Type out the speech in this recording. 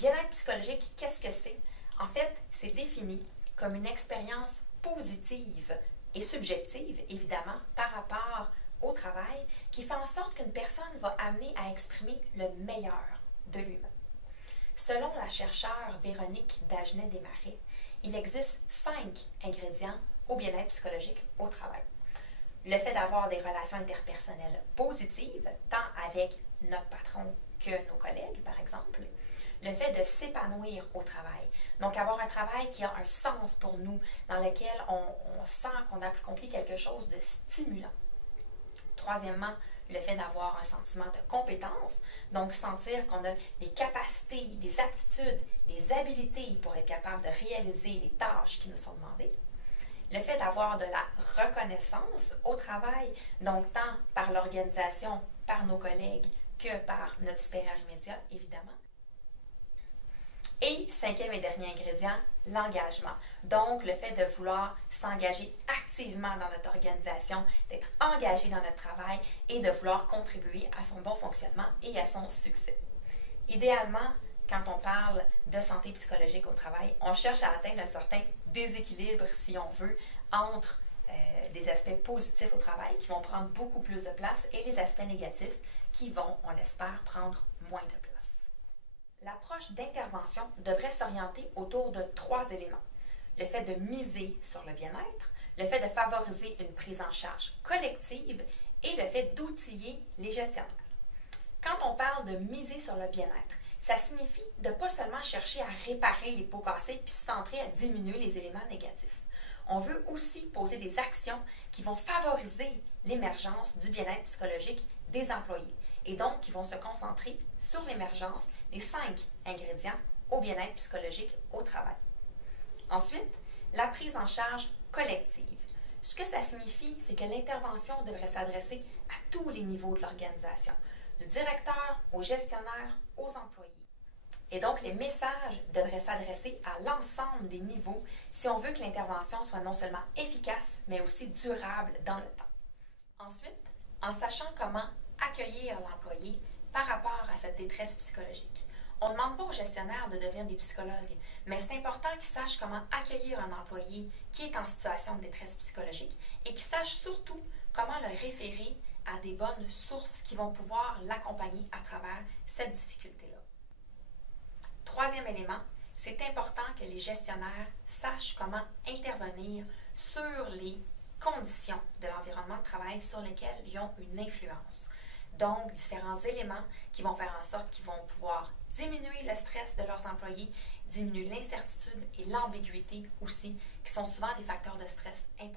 Bien-être psychologique, qu'est-ce que c'est? En fait, c'est défini comme une expérience positive et subjective, évidemment, par rapport au travail, qui fait en sorte qu'une personne va amener à exprimer le meilleur de lui-même. Selon la chercheure Véronique Dagenet-Desmarais, il existe 5 ingrédients au bien-être psychologique au travail. Le fait d'avoir des relations interpersonnelles positives, tant avec notre patron que nos collègues, par exemple. Le fait de s'épanouir au travail. Donc, avoir un travail qui a un sens pour nous, dans lequel on sent qu'on a accompli quelque chose de stimulant. Troisièmement, le fait d'avoir un sentiment de compétence, donc sentir qu'on a les capacités, les aptitudes, les habilités pour être capable de réaliser les tâches qui nous sont demandées. Le fait d'avoir de la reconnaissance au travail, donc tant par l'organisation, par nos collègues, que par notre supérieur immédiat, évidemment. Et 5e et dernier ingrédient, l'engagement. Donc, le fait de vouloir s'engager activement dans notre organisation, d'être engagé dans notre travail et de vouloir contribuer à son bon fonctionnement et à son succès. Idéalement, quand on parle de santé psychologique au travail, on cherche à atteindre un certain déséquilibre, si on veut, entre des aspects positifs au travail qui vont prendre beaucoup plus de place et les aspects négatifs qui vont, on l'espère, prendre moins de place. L'approche d'intervention devrait s'orienter autour de 3 éléments. Le fait de miser sur le bien-être, le fait de favoriser une prise en charge collective et le fait d'outiller les gestionnaires. Quand on parle de miser sur le bien-être, ça signifie de ne pas seulement chercher à réparer les pots cassés puis se centrer à diminuer les éléments négatifs. On veut aussi poser des actions qui vont favoriser l'émergence du bien-être psychologique des employés et donc qui vont se concentrer sur l'émergence des 5 ingrédients au bien-être psychologique au travail. Ensuite, la prise en charge collective. Ce que ça signifie, c'est que l'intervention devrait s'adresser à tous les niveaux de l'organisation, du directeur au gestionnaire, aux employés. Et donc, les messages devraient s'adresser à l'ensemble des niveaux si on veut que l'intervention soit non seulement efficace, mais aussi durable dans le temps. Ensuite, en sachant comment accueillir l'employé par rapport à cette détresse psychologique. On ne demande pas aux gestionnaires de devenir des psychologues, mais c'est important qu'ils sachent comment accueillir un employé qui est en situation de détresse psychologique et qu'ils sachent surtout comment le référer à des bonnes sources qui vont pouvoir l'accompagner à travers cette difficulté-là. 3e élément, c'est important que les gestionnaires sachent comment intervenir sur les conditions de l'environnement de travail sur lesquelles ils ont une influence. Donc, différents éléments qui vont faire en sorte qu'ils vont pouvoir diminuer le stress de leurs employés, diminuer l'incertitude et l'ambiguïté aussi, qui sont souvent des facteurs de stress importants.